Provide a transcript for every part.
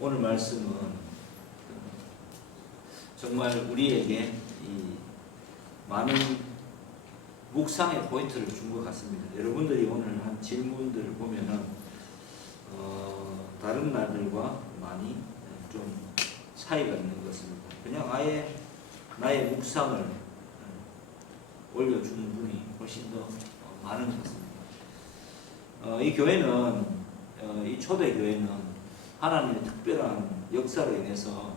오늘 말씀은 정말 우리에게 이 많은 묵상의 포인트를 준 것 같습니다. 여러분들이 오늘 한 질문들을 보면은 다른 날들과 많이 좀 차이가 있는 것 같습니다. 그냥 아예 나의 묵상을 올려주는 분이 훨씬 더 많은 것 같습니다. 이 교회는 이 초대 교회는 하나님의 특별한 역사로 인해서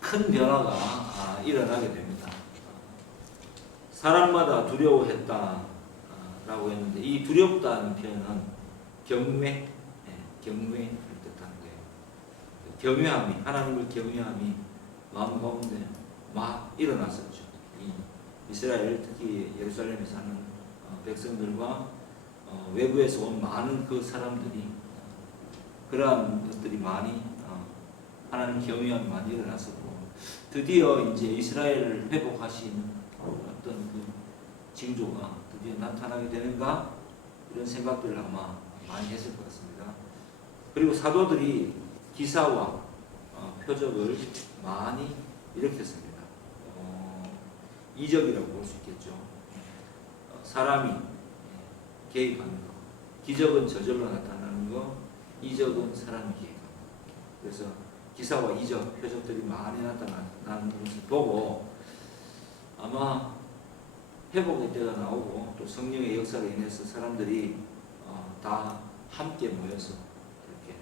큰 변화가 일어나게 됩니다. 사람마다 두려워했다라고 했는데 이 두렵다는 표현은 경외, 경외를 뜻하는 거예요. 경외함이, 하나님을 경외함이 마음 가운데 막 일어났었죠. 이스라엘, 특히 예루살렘에 사는 백성들과 외부에서 온 많은 그 사람들이 그러한 것들이 많이 하나님 경외함이 많이 일어났었고, 드디어 이제 이스라엘을 회복하신 어떤 그 징조가 드디어 나타나게 되는가 이런 생각들을 아마 많이 했을 것 같습니다. 그리고 사도들이 기사와 표적을 많이 일으켰습니다. 이적이라고 볼 수 있겠죠. 사람이 개입하는 것, 기적은 저절로 나타나는 것, 이적은 사람이 개입하는 것. 그래서 기사와 이적, 표적들이 많이 나타나는 것을 보고 아마 회복의 때가 나오고 또 성령의 역사로 인해서 사람들이 다 함께 모여서 이렇게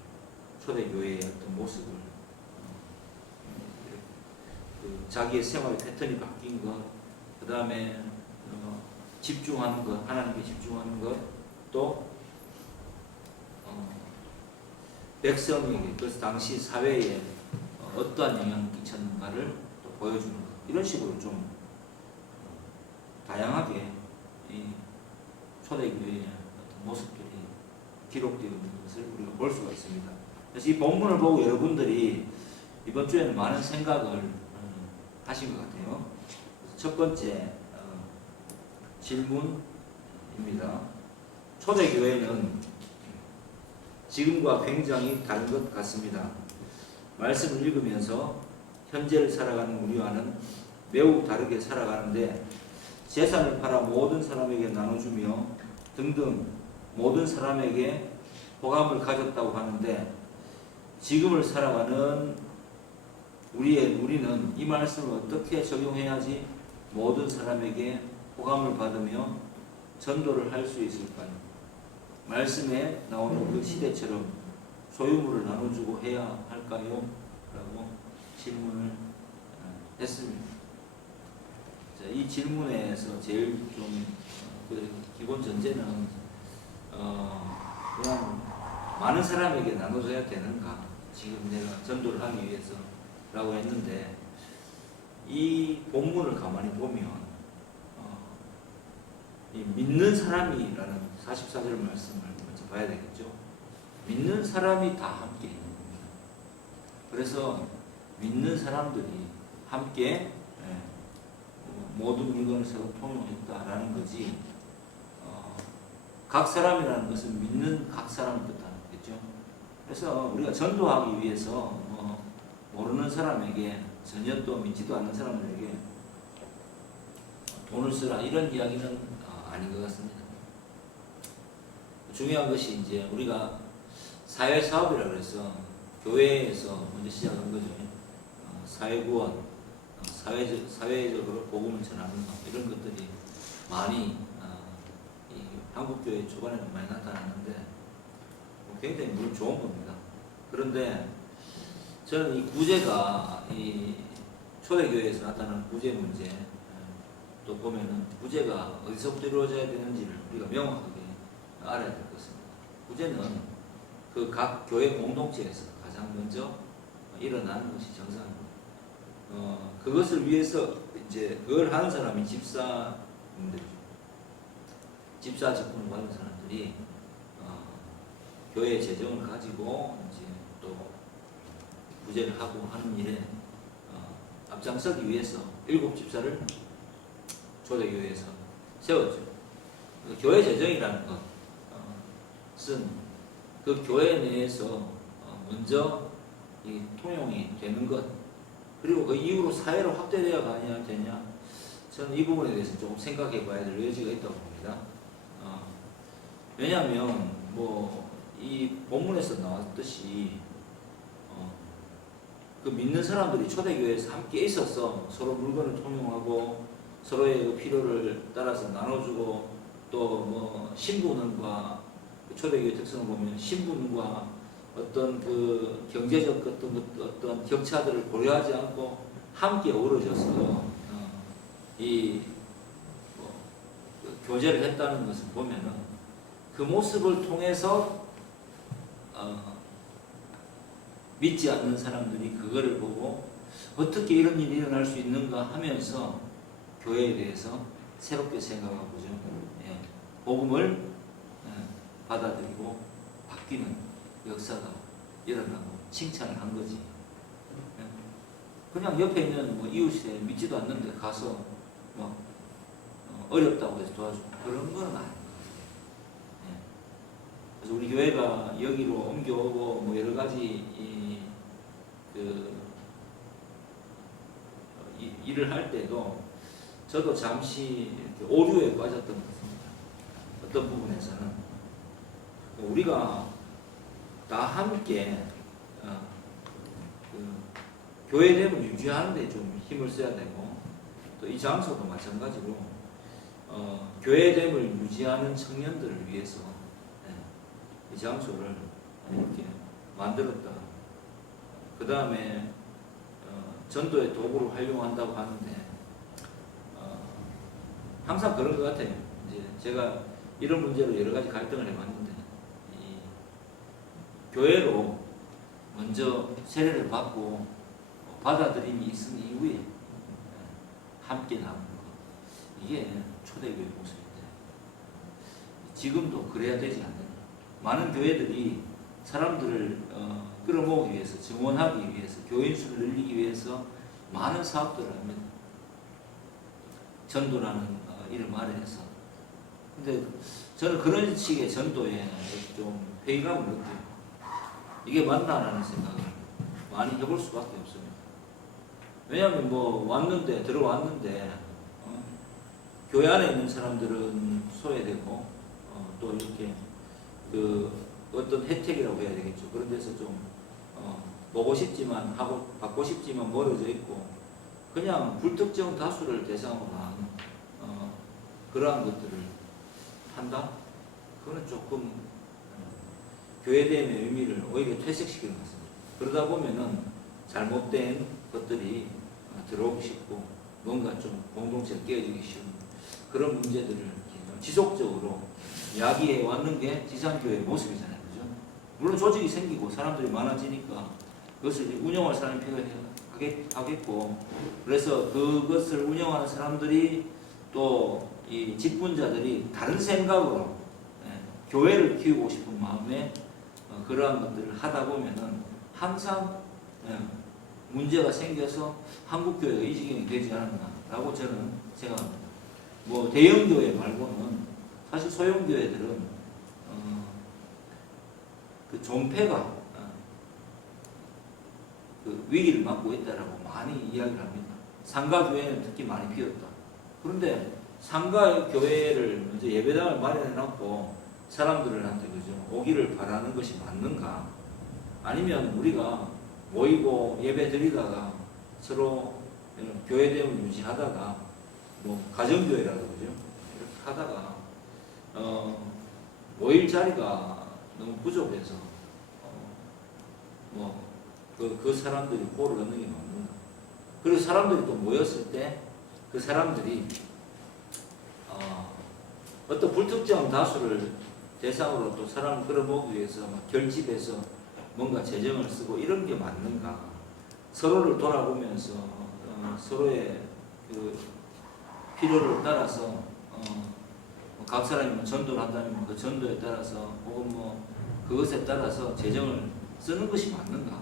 초대교회의 어떤 모습을 자기의 생활의 패턴이 바뀐 것, 그 다음에 집중하는 것, 하나님께 집중하는 것, 또 백성에게, 그래서 당시 사회에 어떠한 영향을 끼쳤는가를 또 보여주는 것, 이런 식으로 좀 다양하게 이 초대교회의 어떤 모습들이 기록되어 있는 것을 우리가 볼 수가 있습니다. 그래서 이 본문을 보고 여러분들이 이번 주에는 많은 생각을 하신 것 같아요. 첫 번째 질문입니다. 초대교회는 지금과 굉장히 다른 것 같습니다. 말씀을 읽으면서 현재를 살아가는 우리와는 매우 다르게 살아가는데 재산을 팔아 모든 사람에게 나눠주며 등등 모든 사람에게 호감을 가졌다고 하는데 지금을 살아가는 우리는 이 말씀을 어떻게 적용해야지 모든 사람에게 호감을 받으며 전도를 할 수 있을까요? 말씀에 나오는 그 시대처럼 소유물을 나눠주고 해야 할까요? 라고 질문을 했습니다. 자, 이 질문에서 제일 좀 기본 전제는 그냥 많은 사람에게 나눠줘야 되는가? 지금 내가 전도를 하기 위해서 라고 했는데 이 본문을 가만히 보면 이 믿는 사람이라는 44절 말씀을 먼저 봐야 되겠죠. 믿는 사람이 다 함께 있는 겁니다. 그래서 믿는 사람들이 함께 모든 물건을 서로 통용했다라는 거지, 각 사람이라는 것은 믿는 각 사람을 뜻하는 거겠죠. 그래서 우리가 전도하기 위해서 모르는 사람에게, 전혀 또 믿지도 않는 사람들에게 돈을 쓰라 이런 이야기는 아닌 것 같습니다. 중요한 것이 이제 우리가 사회사업이라고 해서 교회에서 먼저 시작한 거죠. 사회구원, 사회적으로 복음을 전하는 것, 이런 것들이 많이 이 한국교회 초반에는 많이 나타났는데 굉장히 물론 좋은 겁니다. 그런데 저는 이 구제가 이 초대교회에서 나타나는 구제 문제, 또 보면은 구제가 어디서부터 이루어져야 되는지를 우리가 명확하게 알아야 될 것입니다. 구제는 그 각 교회 공동체에서 가장 먼저 일어나는 것이 정상입니다. 그것을 위해서 이제 그걸 하는 사람이 집사님들이죠. 집사 직분을 받은 사람들이 교회 재정을 가지고 이제 또 구제를 하고 하는 일에 앞장서기 위해서 7 집사를 초대교회에서 세웠죠. 교회 재정이라는 것은 그 교회 내에서 먼저 이 통용이 되는 것, 그리고 그 이후로 사회로 확대되어 가냐 되냐, 저는 이 부분에 대해서 조금 생각해 봐야 될 여지가 있다고 봅니다. 왜냐하면 뭐 이 본문에서 나왔듯이 그 믿는 사람들이 초대교회에서 함께 있어서 서로 물건을 통용하고 서로의 그 필요를 따라서 나눠주고, 또 뭐 신부는과 초대교회 특성을 보면 신부는과 어떤 그 경제적 어떤 격차들을 고려하지 않고 함께 어우러져서 그 교제를 했다는 것을 보면은 그 모습을 통해서 믿지 않는 사람들이 그거를 보고 어떻게 이런 일이 일어날 수 있는가 하면서 교회에 대해서 새롭게 생각하고죠. 예, 복음을 받아들이고 바뀌는 역사가 일어나고 칭찬을 한 거지. 예, 그냥 옆에 있는 뭐 이웃에 믿지도 않는데 가서 막 어렵다고 해서 도와주고 그런 건 아니에요. 예. 그래서 우리 교회가 여기로 옮겨오고 뭐 여러 가지 일을 할 때도 저도 잠시 오류에 빠졌던 것 같습니다. 어떤 부분에서는 우리가 다 함께 교회됨을 유지하는 데 좀 힘을 써야 되고, 또 이 장소도 마찬가지로 교회됨을 유지하는 청년들을 위해서 이 장소를 이렇게 만들었다. 그 다음에 전도의 도구로 활용한다고 하는데 항상 그런 것 같아요. 이제 제가 이런 문제로 여러 가지 갈등을 해봤는데, 이 교회로 먼저 세례를 받고 받아들임이 있은 이후에 함께 나오는 것, 이게 초대교회 모습인데 지금도 그래야 되지 않느냐. 많은 교회들이 사람들을 끌어모으기 위해서, 증원하기 위해서, 교인 수를 늘리기 위해서 많은 사업들을 합니다. 전도라는 이름 아래에서. 근데 저는 그런 식의 전도에 좀 회의감을 느껴요. 이게 맞나라는 생각을 많이 해볼 수밖에 없습니다. 왜냐하면 뭐 들어왔는데 교회 안에 있는 사람들은 소외되고 또 이렇게 그 어떤 혜택이라고 해야 되겠죠. 그런 데서 좀 보고 싶지만 받고 싶지만 멀어져 있고, 그냥 불특정 다수를 대상으로 한 그러한 것들을 한다? 그거는 조금 교회됨의 의미를 오히려 퇴색시키는 것 같습니다. 그러다 보면은 잘못된 것들이 들어오기 쉽고 뭔가 좀 공동체가 깨어지기 쉬운 그런 문제들을 지속적으로 야기해 왔는 게 지상교회의 모습이잖아요. 그죠? 물론 조직이 생기고 사람들이 많아지니까 그것을 운영할 사람이 필요하겠고, 그래서 그것을 운영하는 사람들이 또 이 직분자들이 다른 생각으로 교회를 키우고 싶은 마음에 그러한 것들을 하다 보면은 항상 문제가 생겨서 한국교회가 이 지경이 되지 않았나라고 저는 생각합니다. 뭐 대형교회 말고는 사실 소형교회들은 그 존폐가 그 위기를 맞고 있다라고 많이 이야기를 합니다. 상가교회는 특히 많이 비었다. 그런데 상가교회를 먼저 예배당을 마련해놓고 사람들한테 그죠 오기를 바라는 것이 맞는가? 아니면 우리가 모이고 예배 드리다가 서로 교회됨을 유지하다가 뭐 가정교회라도 그죠 이렇게 하다가 모일 자리가 너무 부족해서 그 사람들이 보를 얻는 게 맞는가? 그리고 사람들이 또 모였을 때 그 사람들이 어떤 불특정 다수를 대상으로 또 사람을 끌어모으기 위해서 막 결집해서 뭔가 재정을 쓰고 이런 게 맞는가? 서로를 돌아보면서 서로의 그 필요를 따라서 각 사람이 뭐 전도를 한다면 그 전도에 따라서 혹은 뭐 그것에 따라서 재정을 쓰는 것이 맞는가?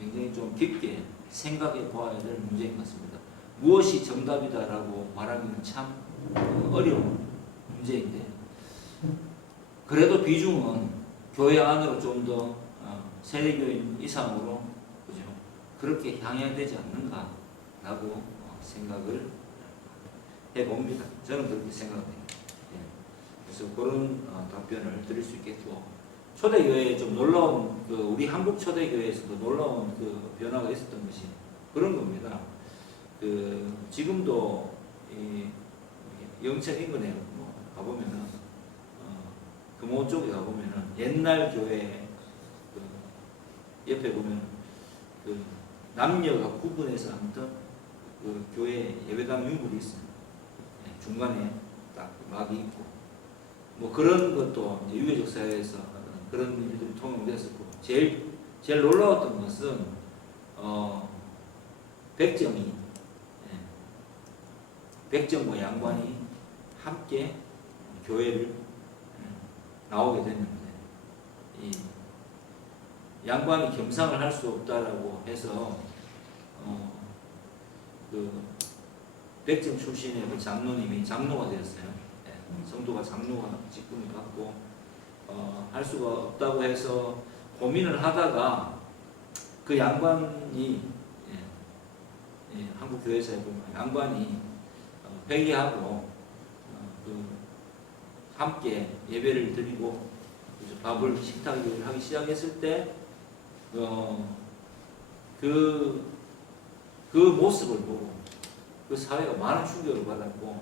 굉장히 좀 깊게 생각해 보아야 될 문제인 것 같습니다. 무엇이 정답이다라고 말하기는 참 어려운 문제인데, 그래도 비중은 교회 안으로 좀 더 세대교인 이상으로 그죠? 그렇게 향해야 되지 않는가라고 생각을 해봅니다. 저는 그렇게 생각합니다. 예. 그래서 그런 답변을 드릴 수 있겠고, 초대교회에 좀 놀라운 우리 한국 초대교회에서도 놀라운 변화가 있었던 것이 그런 겁니다. 지금도 이 영천 인근에 가보면은 금호 쪽에 가보면은 옛날 교회 옆에 보면 남녀가 구분해서 아무튼 교회 예배당 유물이 있어요. 중간에 딱 막이 있고 뭐 그런 것도 이제 유교적 사회에서 그런 일들이 통용됐었고, 제일 놀라웠던 것은 백정과 양반이 함께 교회를 나오게 됐는데, 이 양반이 겸상을 할 수 없다라고 해서 백정 출신의 장로님이 장로가 되었어요. 성도가 장로가 직분을 받고 할 수가 없다고 해서 고민을 하다가 그 양반이 한국 교회사에 보면 양반이 회개하고 함께 예배를 드리고 밥을 식탁을 하기 시작했을 때 그 모습을 보고 그 사회가 많은 충격을 받았고,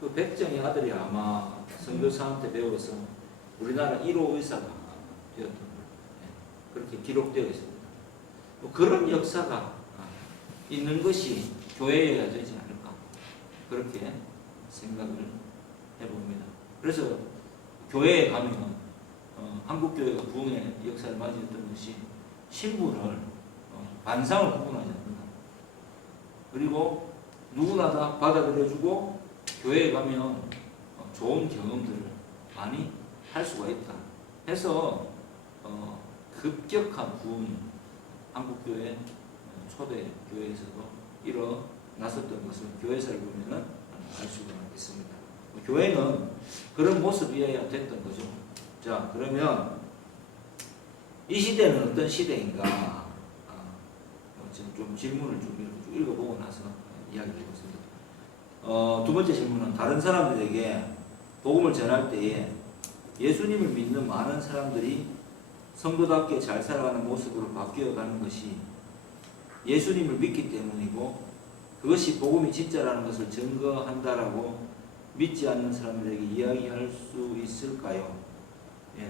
그 백정의 아들이 아마 선교사한테 배워서 우리나라 1호 의사가 되었던 거예요. 그렇게 기록되어 있습니다. 그런 역사가 있는 것이 교회여야 되지 않을까, 그렇게 생각을 해봅니다. 그래서 교회에 가면 한국 교회가 부흥의 역사를 맞이했던 것이 신분을 반상을 구분하지 않는다. 그리고 누구나 다 받아들여주고 교회에 가면 좋은 경험들을 많이 할 수가 있다 해서 급격한 부흥이 한국교회 초대 교회에서도 일어났었던 것을 교회사를 보면 알 수가 있습니다. 교회는 그런 모습이어야 됐던 거죠. 자, 그러면 이 시대는 어떤 시대인가? 지금 좀 질문을 좀 이렇게 쭉 읽어보고 나서 이야기해 보겠습니다. 두 번째 질문은, 다른 사람들에게 복음을 전할 때에 예수님을 믿는 많은 사람들이 성도답게 잘 살아가는 모습으로 바뀌어가는 것이 예수님을 믿기 때문이고, 그것이 복음이 진짜라는 것을 증거한다라고 믿지 않는 사람들에게 이야기할 수 있을까요? 예.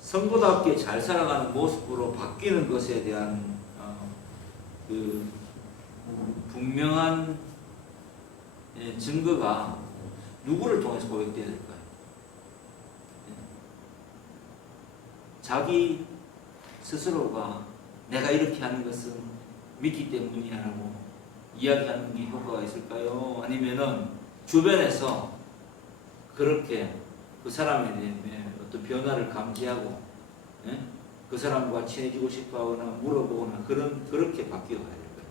성도답게 잘 살아가는 모습으로 바뀌는 것에 대한 분명한 증거가 누구를 통해서 고백되어야 될까요? 자기 스스로가 내가 이렇게 하는 것은 믿기 때문이야라고 이야기하는 게 효과가 있을까요? 아니면은 주변에서 그렇게 그 사람에 대해 어떤 변화를 감지하고 그 사람과 친해지고 싶어 하거나 물어보거나 그렇게 바뀌어가야 될까요?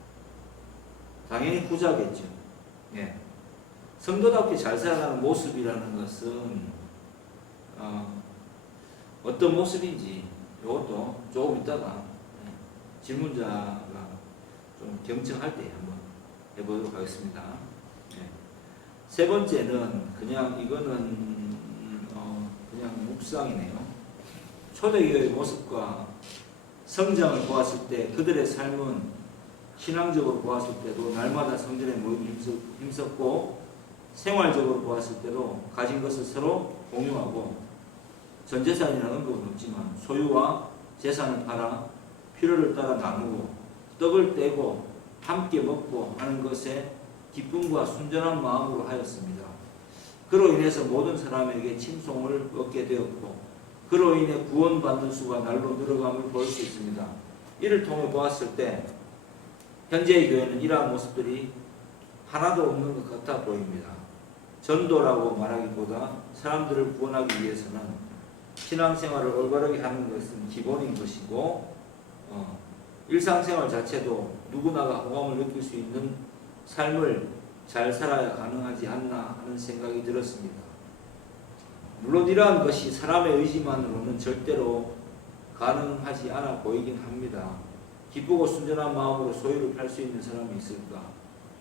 당연히 후자겠죠. 예. 성도답게 잘 살아가는 모습이라는 것은 어떤 모습인지 이것도 조금 있다가 질문자가 좀 경청할 때 한번 해보도록 하겠습니다. 예. 세 번째는 그냥 이거는 그냥 묵상이네요. 초대교회의 모습과 성장을 보았을 때 그들의 삶은 신앙적으로 보았을 때도 날마다 성전에 모이기 힘썼고, 생활적으로 보았을 때도 가진 것을 서로 공유하고, 전 재산이라는 언급은 없지만 소유와 재산을 팔아 필요를 따라 나누고 떡을 떼고 함께 먹고 하는 것에 기쁨과 순전한 마음으로 하였습니다. 그로 인해서 모든 사람에게 칭송을 얻게 되었고, 그로 인해 구원받는 수가 날로 늘어감을 볼 수 있습니다. 이를 통해 보았을 때 현재의 교회는 이러한 모습들이 하나도 없는 것 같아 보입니다. 전도라고 말하기보다 사람들을 구원하기 위해서는 신앙생활을 올바르게 하는 것은 기본인 것이고, 일상생활 자체도 누구나가 호감을 느낄 수 있는 삶을 잘 살아야 가능하지 않나 하는 생각이 들었습니다. 물론 이러한 것이 사람의 의지만으로는 절대로 가능하지 않아 보이긴 합니다. 기쁘고 순전한 마음으로 소유를 팔 수 있는 사람이 있을까?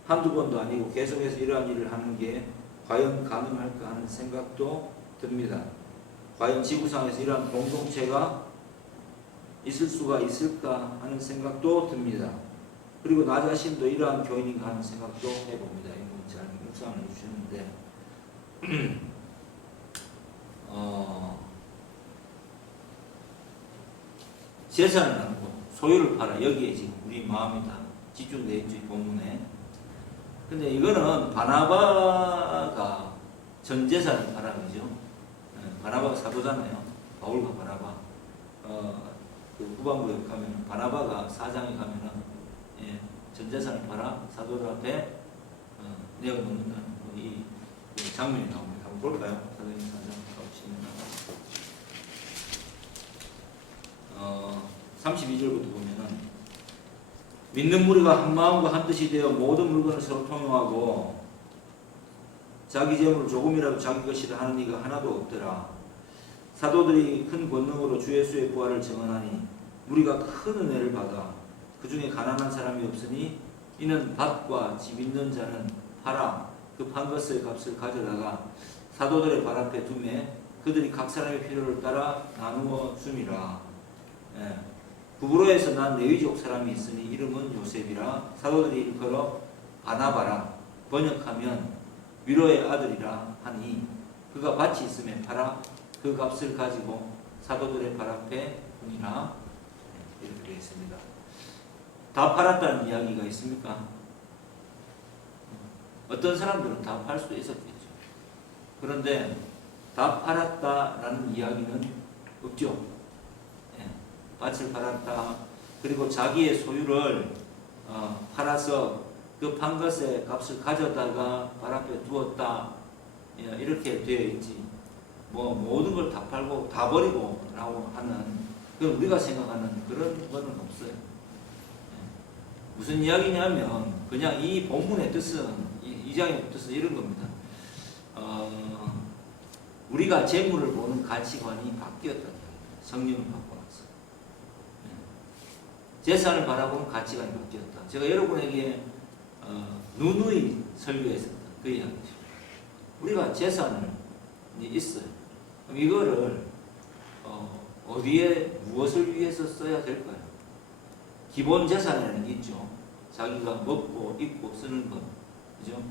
한두 번도 아니고 계속해서 이러한 일을 하는 게 과연 가능할까 하는 생각도 듭니다. 과연 지구상에서 이러한 공동체가 있을 수가 있을까 하는 생각도 듭니다. 그리고 나 자신도 이러한 교인인가 하는 생각도 해봅니다. 이거 잘 묵상을 해주셨는데 재산을 나누고 소유를 팔아. 여기에 지금 우리 마음이 다 집중되어 있죠, 이 본문에. 근데 이거는 바나바가 전 재산을 팔아, 그죠? 바나바가 사도잖아요. 바울과 바나바. 그 후반부에 가면 바나바가 사장에 가면은 전 재산을 팔아 사도들 앞에 내어 놓는다는 이 장면이 나옵니다. 한번 볼까요? 사도행 4장 가보시면 32절부터 보면은 믿는 무리가 한 마음과 한 뜻이 되어 모든 물건을 서로 통용하고 자기 재물을 조금이라도 자기 것이라 하는 이가 하나도 없더라. 사도들이 큰 권능으로 주 예수의 부활을 증언하니 무리가 큰 은혜를 받아 그 중에 가난한 사람이 없으니 이는 밭과 집 있는 자는 팔아 그 판 것의 값을 가져다가 사도들의 발 앞에 두매 그들이 각 사람의 필요를 따라 나누어 줌이라. 구브로에서 난 레위족 사람이 있으니 이름은 요셉이라. 사도들이 일컬어 바나바라. 번역하면 위로의 아들이라 하니 그가 밭이 있음에 팔아 그 값을 가지고 사도들의 발 앞에 두니라. 이렇게 되어 있습니다. 다 팔았다는 이야기가 있습니까? 어떤 사람들은 다 팔 수도 있었겠죠. 그런데 다 팔았다라는 이야기는 없죠. 밭을 팔았다. 그리고 자기의 소유를 팔아서 그 판 것의 값을 가져다가 발 앞에 두었다. 이렇게 되어 있지. 뭐 모든 걸 다 팔고 다 버리고 라고 하는 그 우리가 생각하는 그런 거는 없어요. 무슨 이야기냐면 그냥 이 본문의 뜻은 이 장의 뜻은 이런 겁니다. 우리가 재물을 보는 가치관이 바뀌었다. 성령을 받고 나서 재산을 바라보는 가치관이 바뀌었다. 제가 여러분에게 누누이 설교했었던 그 이야기죠. 우리가 재산을 있어요. 그럼 이거를 어디에 무엇을 위해서 써야 될까요? 기본 재산이라는 게 있죠. 자기가 먹고 입고 쓰는 것, 그죠?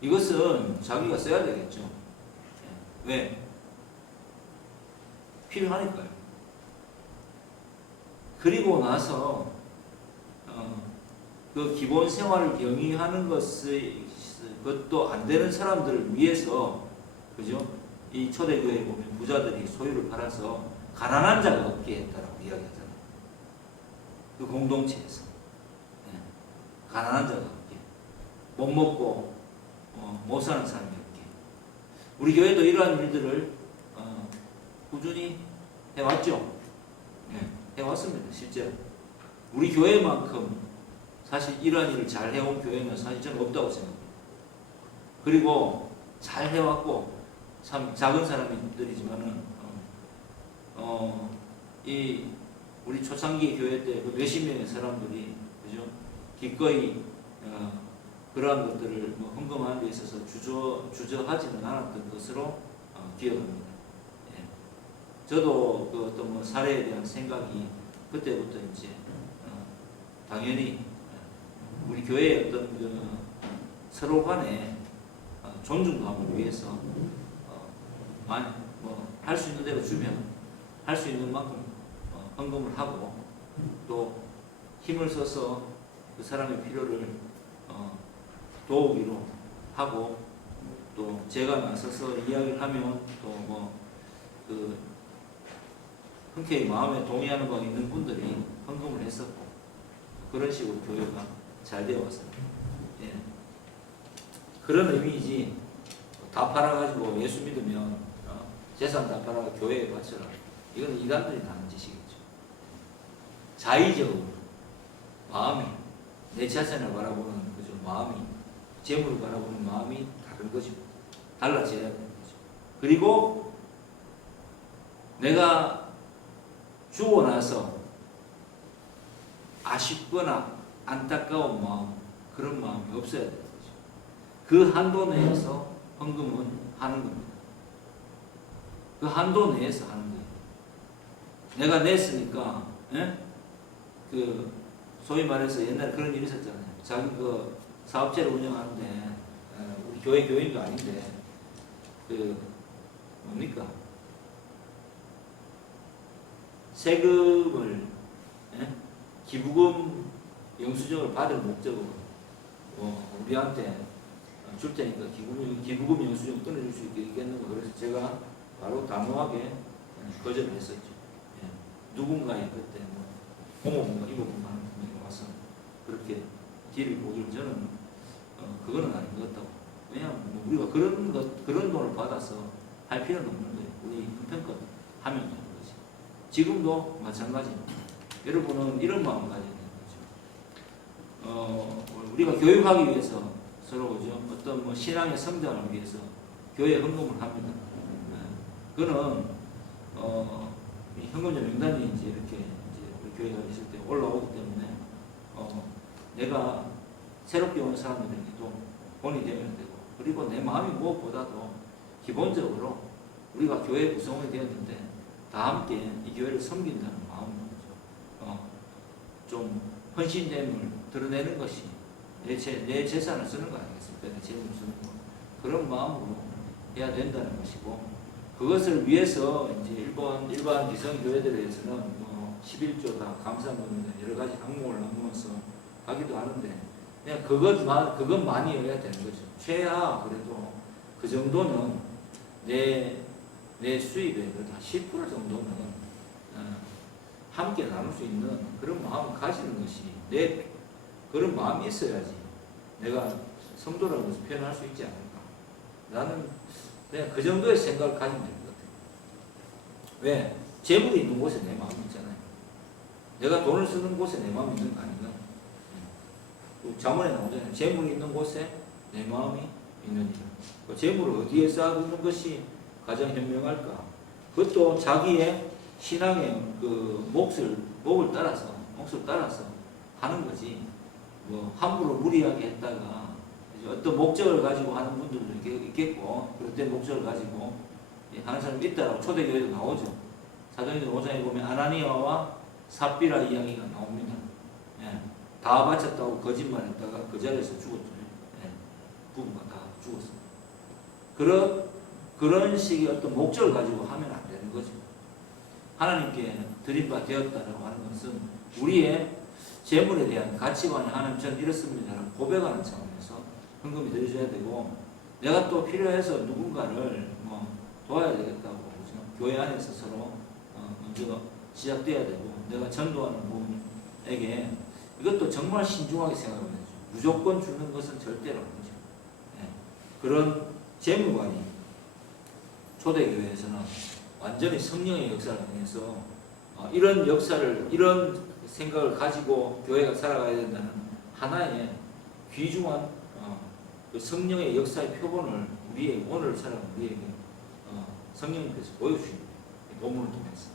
이것은 자기가 써야 되겠죠. 왜? 필요하니까요. 그리고 나서 그 기본 생활을 영위하는 것도 안 되는 사람들을 위해서, 그죠? 이 초대교회에 보면 부자들이 소유를 팔아서 가난한 자가 없게 했다라고 이야기하잖아요. 그 공동체에서 가난한 자가 없게, 못 먹고 못 사는 사람이 없게. 우리 교회도 이러한 일들을 꾸준히 해왔죠. 해왔습니다. 실제로 우리 교회만큼 사실 이러한 일을 잘 해온 교회는 사실 저는 없다고 생각합니다. 그리고 잘 해왔고 참 작은 사람들이지만은 이 우리 초창기 교회 때 그 몇십 명의 사람들이, 그죠? 기꺼이 그러한 것들을 뭐 헌금하는 데 있어서 주저하지는 않았던 것으로 기억합니다. 저도 그 어떤 뭐 사례에 대한 생각이 그때부터 이제 당연히 우리 교회의 어떤 그 서로 간의 존중감을 위해서 뭐 할 수 있는 대로 주면 할 수 있는 만큼 헌금을 하고 또 힘을 써서 그 사람의 필요를 도우기로 하고 또 제가 나서서 이야기를 하면 또 뭐 그 흔쾌히 마음에 동의하는 바 있는 분들이 헌금을 했었고 그런 식으로 교회가 잘 되어 왔습니다. 그런 의미이지 다 팔아가지고 예수 믿으면 재산 다 팔아가 교회에 바쳐라. 이건 이단들이 하는 짓이겠죠. 자의적으로 마음이 내 자산을 바라보는 그죠 마음이 재물을 바라보는 마음이 다른 거죠. 달라져야 되는 거죠. 그리고 내가 주고 나서 아쉽거나 안타까운 마음, 그런 마음이 없어야 되는 거죠. 그 한도 내에서 헌금은 하는 겁니다. 그 한도 내에서 하는 거예요. 내가 냈으니까, 예? 그 소위 말해서 옛날에 그런 일이 있었잖아요. 자기 그 사업체를 운영하는데 우리 교회 교인도 아닌데 그 뭡니까? 세금을 기부금 영수증을 받을 목적으로 우리한테 줄 테니까 기부금 영수증 끊어줄 수 있겠는가. 그래서 제가 바로 단호하게 거절을 했었죠. 예. 누군가의 그때 고모분과 이모분과 하는 분이 와서 그렇게 뒤를 보기를 저는 그거는 아닌 것 같다고. 왜냐하면 우리가 그런 돈을 받아서 할 필요는 없는 거예요. 우리 형편껏 하면 되는 거지. 지금도 마찬가지입니다. 여러분은 이런 마음을 가져야 되는 거죠. 우리가 교육하기 위해서 서로 그죠? 어떤 뭐 신앙의 성장을 위해서 교회에 헌금을 합니다. 그거는 현금자 명단이 이제 이렇게 우리 교회가 있을 때 올라오기 때문에 내가 새롭게 오는 사람들에게도 본이 되면 되고, 그리고 내 마음이 무엇보다도 기본적으로 우리가 교회 구성원이 되었는데 다 함께 이 교회를 섬긴다는 마음으로 좀 헌신됨을 드러내는 것이 내 재산을 쓰는 거 아니겠습니까? 내 재산을 쓰는 거. 그런 마음으로 해야 된다는 것이고, 그것을 위해서 이제 일반 기성교회들에서는 뭐 11조다, 감사문이다, 여러 가지 항목을 나누어서 하기도 하는데, 그냥 그것만이어야 되는 거죠. 최하 그래도 그 정도는 내 수입의 한 10% 정도는 함께 나눌 수 있는 그런 마음을 가지는 것이 그런 마음이 있어야지 내가 성도라는 것을 표현할 수 있지 않을까. 나는 그냥 그 정도의 생각을 가지면 될 것 같아요. 왜? 재물이 있는 곳에 내 마음이 있잖아요. 내가 돈을 쓰는 곳에 내 마음이 있는 거 아닌가? 자문에 나오잖아요. 재물이 있는 곳에 내 마음이 있느니라. 그 재물을 어디에 쌓아두는 것이 가장 현명할까? 그것도 자기의 신앙의 그 목을 따라서 하는 거지. 뭐 함부로 무리하게 했다가 어떤 목적을 가지고 하는 분들도 있겠고, 그런 목적을 가지고 하는 사람이 있다라고 초대교회도 나오죠. 사도행전 5장에 보면 아나니아와 삽비라 이야기가 나옵니다. 예. 다 바쳤다고 거짓말했다가 그 자리에서 죽었죠. 예. 부부가 다 죽었습니다. 그런 식의 어떤 목적을 가지고 하면 안 되는 거죠. 하나님께 드린 바 되었다라고 하는 것은 우리의 재물에 대한 가치관이 하나님 저는 이렇습니다라고 고백하는 차원에서 헌금이 드려줘야 되고, 내가 또 필요해서 누군가를 뭐 도와야 되겠다고 그죠? 교회 안에서 서로 먼저 시작돼야 되고, 내가 전도하는 분에게 이것도 정말 신중하게 생각하면 되죠. 무조건 주는 것은 절대로 아니죠. 예. 그런 재물관이 초대교회에서는 완전히 성령의 역사를 통해서 이런 역사를, 이런 생각을 가지고 교회가 살아가야 된다는 하나의 귀중한 그 성령의 역사의 표본을 오늘 살아가는 우리에게 성령님께서 보여주십니다. 이 본문을 통해서.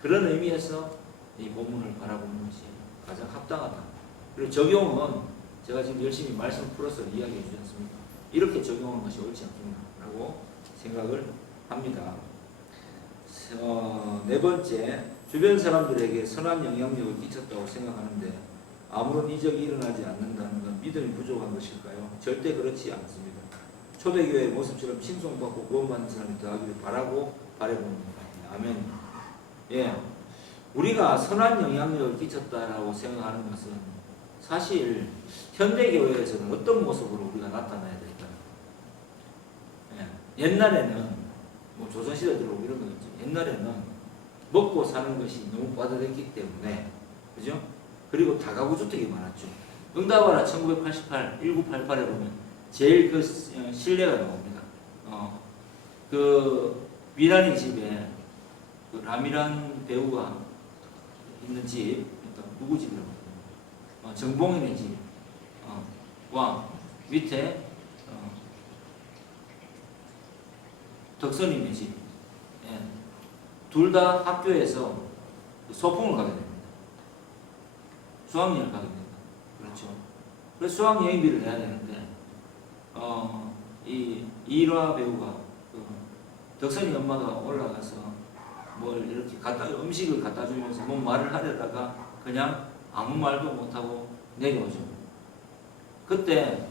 그런 의미에서 이 본문을 바라보는 것이 가장 합당하다. 그리고 적용은 제가 지금 열심히 말씀 풀어서 이야기해 주지 않습니까? 이렇게 적용하는 것이 옳지 않겠나라고 생각을 합니다. 네 번째, 주변 사람들에게 선한 영향력을 끼쳤다고 생각하는데 아무런 이적이 일어나지 않는다는 건 믿음이 부족한 것일까요? 절대 그렇지 않습니다. 초대교회의 모습처럼 칭송받고 구원받는 사람이 더하기를 바라고 바라봅니다. 아멘. 예, 우리가 선한 영향력을 끼쳤다라고 생각하는 것은 사실 현대교회에서는 어떤 모습으로 우리가 나타나야 될까? 예, 옛날에는 뭐 조선시대 들어오고 이런 거겠죠. 옛날에는 먹고 사는 것이 너무 빠듯했기 때문에, 그죠? 그리고 다가구 주택이 많았죠. 응답하라 1988, 1988에 보면 제일 그 신뢰가 나옵니다. 그 미란이 집에 그 라미란 배우가 있는 집, 그러니까 누구 집이라고 해요? 정봉인의 집, 와 밑에 덕선님의 집. 예. 둘 다 학교에서 소풍을 가게 됩니다. 수학여행을 가게 됩니다. 그렇죠. 그래서 수학여행비를 내야 되는데 이 이일화 배우가 덕선이 엄마가 올라가서 뭘 이렇게 음식을 갖다 주면서 뭐 말을 하려다가 그냥 아무 말도 못하고 내려오죠. 그때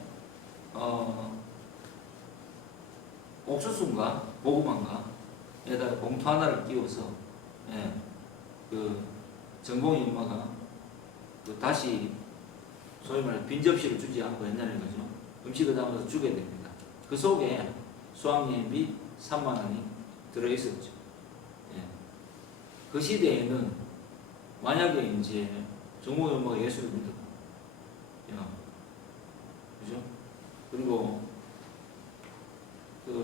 옥수수인가 고구마인가에다가 봉투 하나를 끼워서 그 정봉이 엄마가 다시 소위 말해 빈 접시를 주지 않고 옛날에 그죠 음식을 담아서 주게 됩니다. 그 속에 수학여행비 3만 원이 들어있었죠. 그 시대에는 만약에 이제 정봉이 엄마가 예수를 믿었고, 그죠? 그리고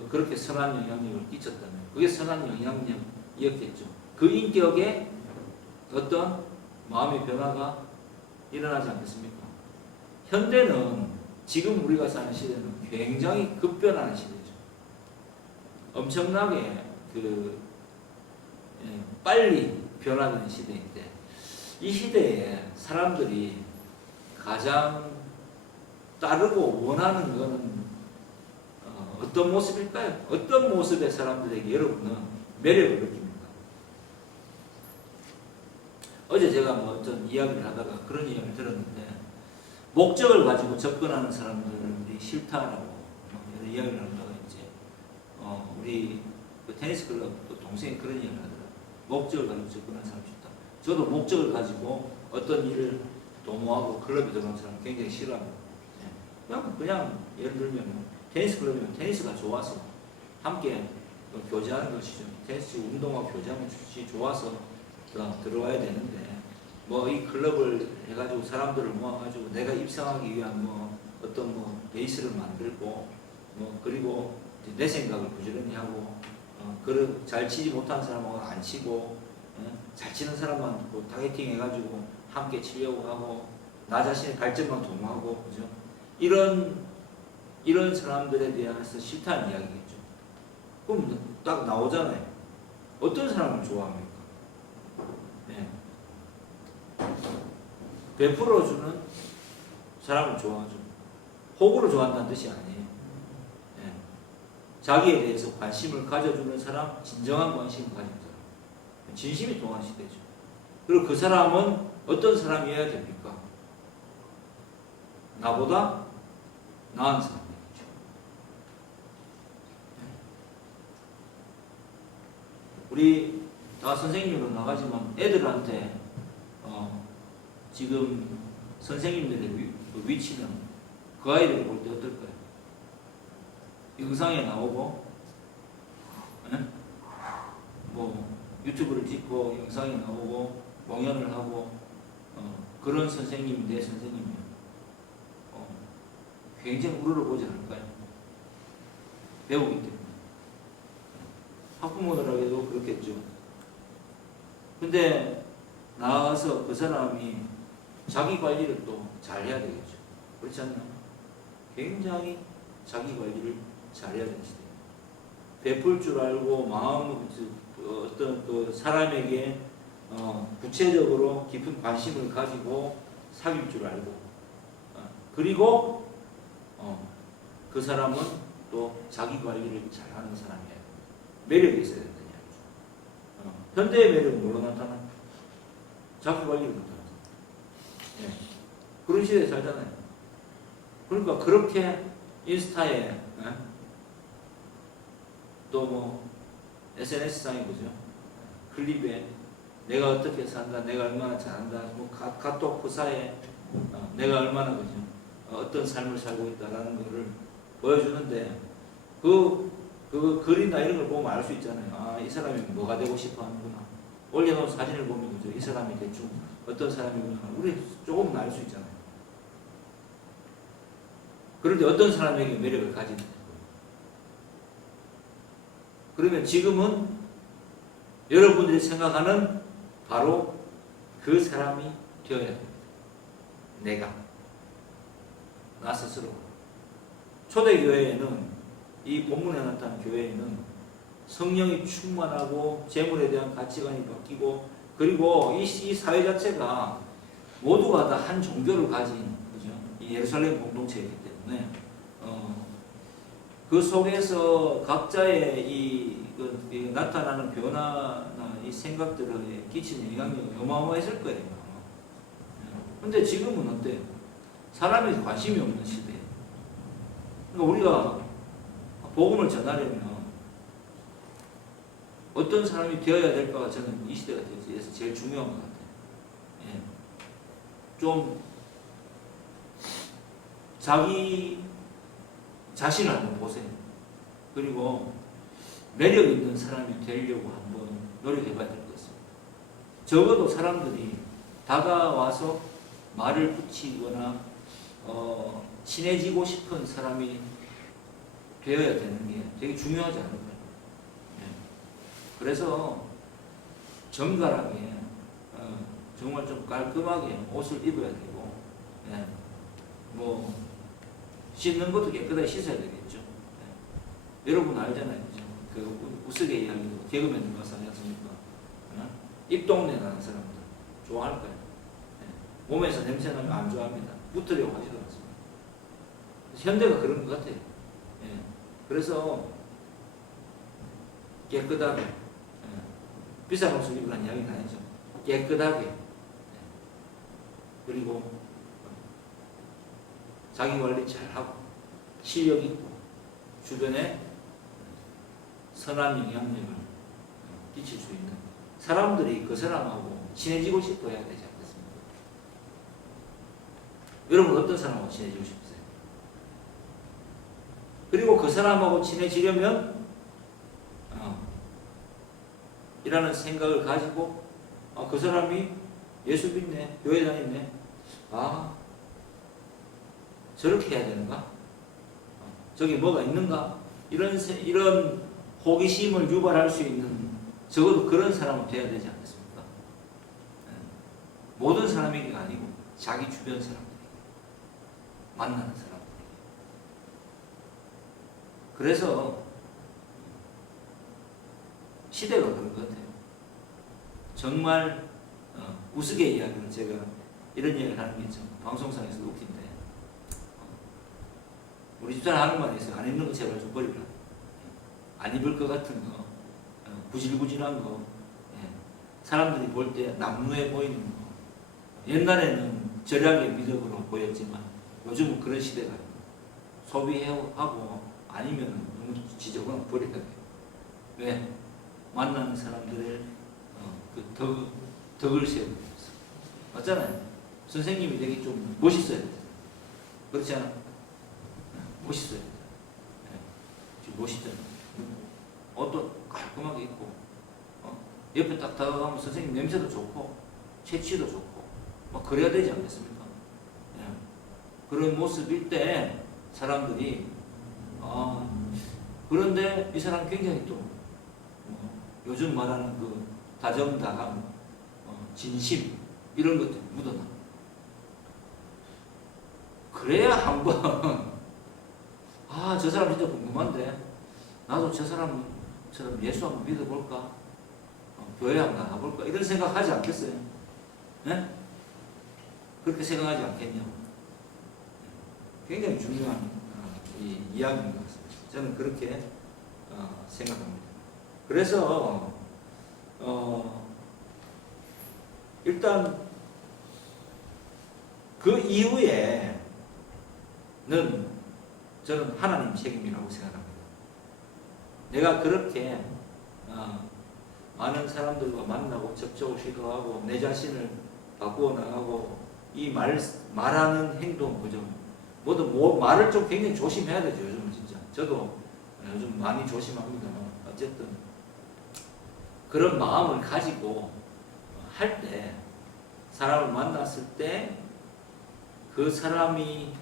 그렇게 선한 영향력을 끼쳤다면 그게 선한 영향력이었겠죠. 그 인격에 어떤 마음의 변화가 일어나지 않겠습니까? 현대는 지금 우리가 사는 시대는 굉장히 급변하는 시대죠. 엄청나게 빨리 변화되는 시대인데 이 시대에 사람들이 가장 따르고 원하는 것은 어떤 모습일까요? 어떤 모습의 사람들에게 여러분은 매력을 느낍니까? 어제 제가 뭐 어떤 이야기를 하다가 그런 이야기를 들었는데 목적을 가지고 접근하는 사람들이 싫다라고 이야기를 하다가 이제 우리 그 테니스 클럽 동생이 그런 이야기를 하더라고요. 목적을 가지고 접근하는 사람이 싫다. 저도 목적을 가지고 어떤 일을 도모하고 클럽에 들어가는 사람 굉장히 싫어합니다. 그냥 예를 들면 테니스 클럽이면 테니스가 좋아서 함께 교제하는 것이죠. 테니스 운동하고 교제하는 것이 좋아서 들어와야 되는데 뭐 이 클럽을 해가지고 사람들을 모아가지고 내가 입상하기 위한 뭐 어떤 뭐 베이스를 만들고 뭐 그리고 내 생각을 부지런히 하고 잘 치지 못한 사람하고 안 치고 잘 치는 사람만 타겟팅 해가지고 함께 치려고 하고 나 자신의 발전만 도모하고 그죠? 이런 사람들에 대해서 싫다는 이야기겠죠. 그럼 딱 나오잖아요. 어떤 사람을 좋아합니까? 베풀어주는 사람을 좋아하죠. 호구를 좋아한다는 뜻이 아니에요. 자기에 대해서 관심을 가져주는 사람, 진정한 관심을 가진 사람, 진심이 통한 시대죠. 그리고 그 사람은 어떤 사람이어야 됩니까? 나보다 나은 사람이죠. 우리 다 선생님으로 나가지만 애들한테 지금 선생님들의 위치는 그 아이들 볼 때 어떨까요? 영상에 나오고 뭐 유튜브를 찍고 영상에 나오고 공연을 하고 그런 선생님이 내 선생님이요. 굉장히 우러러보지 않을까요? 배우기 때문에. 학부모들에게도 그렇겠죠. 근데 나와서 그 사람이 자기 관리를 또 잘 해야 되겠죠. 그렇지 않나요? 굉장히 자기 관리를 잘 해야 되는 시대예요. 베풀 줄 알고 어떤 그 사람에게 구체적으로 깊은 관심을 가지고 사귈 줄 알고 그리고 그 사람은 또 자기 관리를 잘하는 사람이에요. 매력이 있어야 된다는 이야기죠. 현대의 매력은 뭘로 나타나요? 자기 관리를 나타나요. 그런 시대에 살잖아요. 그러니까 그렇게 인스타에 또 뭐 SNS상에 보죠. 클립에 내가 어떻게 산다, 내가 얼마나 잘한다, 뭐 카톡 프사에 내가 얼마나 그죠 어떤 삶을 살고 있다라는 것을 보여주는데 그 글이나 이런 걸 보면 알 수 있잖아요. 아, 이 사람이 뭐가 되고 싶어 하는구나. 올려놓은 사진을 보면 그죠 이 사람이 대충 어떤 사람이구나. 우리 조금은 알 수 있잖아요. 그런데 어떤 사람에게 매력을 가지는 그러면 지금은 여러분들이 생각하는 바로 그 사람이 되어야 됩니다. 내가 나 스스로. 초대교회에는 이 본문에 나타난 교회에는 성령이 충만하고 재물에 대한 가치관이 바뀌고 그리고 이 사회 자체가 모두가 다 한 종교를 가진, 그죠? 이 예루살렘 공동체이기 때문에 그 속에서 각자의 이 나타나는 변화나 이 생각들에 끼치는 영향력이 어마어마했을 거예요. 근데 지금은 어때요? 사람에 관심이 없는 시대예요. 그러니까 우리가 복음을 전하려면 어떤 사람이 되어야 될까가 저는 이 시대가 돼서 제일 중요한 것 같아요. 예. 좀 자기 자신을 한번 보세요. 그리고 매력 있는 사람이 되려고 한번 노력해 봐야 될 것 같습니다. 적어도 사람들이 다가와서 말을 붙이거나 친해지고 싶은 사람이 되어야 되는 게 되게 중요하지 않을까요? 예. 그래서 정갈하게 정말 좀 깔끔하게 옷을 입어야 되고, 예. 뭐 씻는 것도 깨끗하게 씻어야 되겠죠. 예. 여러분 알잖아요, 그죠? 그 우스개 이야기도 개그맨들 가서 하지 않습니까? 입동네 나는 사람들 좋아할 거예요. 예. 몸에서 냄새 나면 안 좋아합니다. 붙으려고 하지도 않습니다. 현대가 그런 것 같아요. 예. 그래서 깨끗하게, 예. 비싼 옷을 입으라는 이야기는 아니죠. 깨끗하게, 예. 그리고 자기 관리 잘하고 실력 있고 주변에 선한 영향력을 끼칠 수 있는 사람들이 그 사람하고 친해지고 싶어 해야 되지 않겠습니까? 여러분 어떤 사람하고 친해지고 싶으세요? 그리고 그 사람하고 친해지려면 이라는 생각을 가지고 그 사람이 예수 믿네, 교회 다니네, 저렇게 해야 되는가? 저기 뭐가 있는가? 이런 호기심을 유발할 수 있는 적어도 그런 사람은 돼야 되지 않겠습니까? 모든 사람에게 아니고 자기 주변 사람들에게 만나는 사람들에게. 그래서 시대가 그런 것 같아요. 정말 우스개 이야기는 제가 이런 이야기를 하는 게 있죠. 방송상에서도 웃긴데 우리 집사람 하는 말이 있어요. 안 입는 거 제발 좀 버리라. 안 입을 것 같은 거, 구질구질한 거, 사람들이 볼 때 남루해 보이는 거. 옛날에는 절약의 미덕으로 보였지만 요즘은 그런 시대가 아니에요. 소비하고 아니면 너무 지저분하고 버려야 돼요. 왜? 만나는 사람들의 그 덕을 세우기 위해서. 맞잖아요. 선생님이 되게 좀 멋있어야 돼요. 그렇지 않아? 멋있어요. 지금 멋있잖아요. 옷도 깔끔하게 입고, 옆에 딱 다가가면 선생님 냄새도 좋고, 채취도 좋고, 막 그래야 되지 않겠습니까? 그런 모습일 때 사람들이, 그런데 이 사람 굉장히 또, 요즘 말하는 그 다정다감, 진심, 이런 것들이 묻어나. 그래야 한번, 저 사람 진짜 궁금한데, 나도 저 사람처럼 예수 한번 믿어볼까? 교회 한번 나가볼까? 이런 생각 하지 않겠어요? 네? 그렇게 생각하지 않겠냐고. 굉장히 중요한 이야기인 것 같습니다. 저는 그렇게 생각합니다. 그래서 일단 그 이후에는 저는 하나님 책임이라고 생각합니다. 내가 그렇게 많은 사람들과 만나고 접촉을 시도하고 내 자신을 바꾸어 나가고 이 말하는 행동, 그죠? 모두 말을 좀 굉장히 조심해야 되죠. 요즘은 진짜. 저도 요즘 많이 조심합니다만 어쨌든 그런 마음을 가지고 할 때 사람을 만났을 때 그 사람이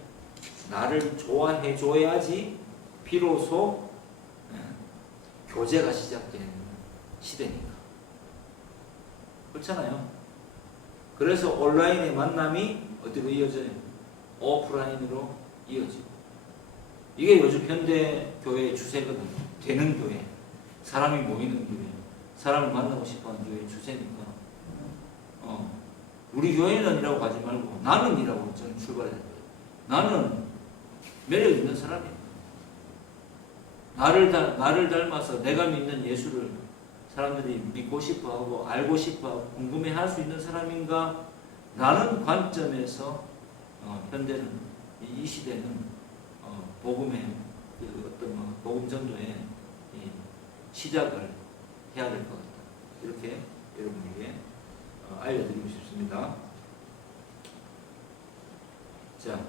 나를 좋아해 줘야지 비로소 교제가 시작되는 시대니까. 그렇잖아요. 그래서 온라인의 만남이 어디로 이어져요? 오프라인으로 이어지고. 이게 요즘 현대 교회의 추세거든요. 되는 교회, 사람이 모이는 교회, 사람을 만나고 싶어하는 교회의 추세니까 우리 교회는이라고 하지 말고 나는이라고 저는 출발해야 돼요. 나는 매력 있는 사람이에요. 나를 닮아서 내가 믿는 예수를 사람들이 믿고 싶어하고 알고 싶어하고 궁금해할 수 있는 사람인가? 라는 관점에서 현대는 이 시대는 복음의 어떤 복음 전도의 시작을 해야 될 것 같다. 이렇게 여러분에게 알려드리고 싶습니다. 자,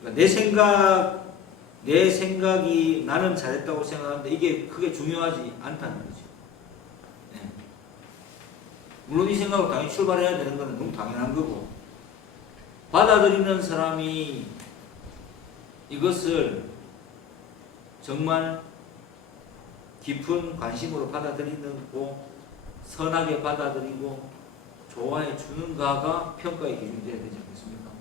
그러니까 내 생각이 나는 잘했다고 생각하는데 이게 크게 중요하지 않다는 거죠. 네. 물론 이 생각으로 당연히 출발해야 되는 것은 너무 당연한 거고, 받아들이는 사람이 이것을 정말 깊은 관심으로 받아들이고 선하게 받아들이고 좋아해 주는가가 평가의 기준이 되어야 되지 않겠습니까?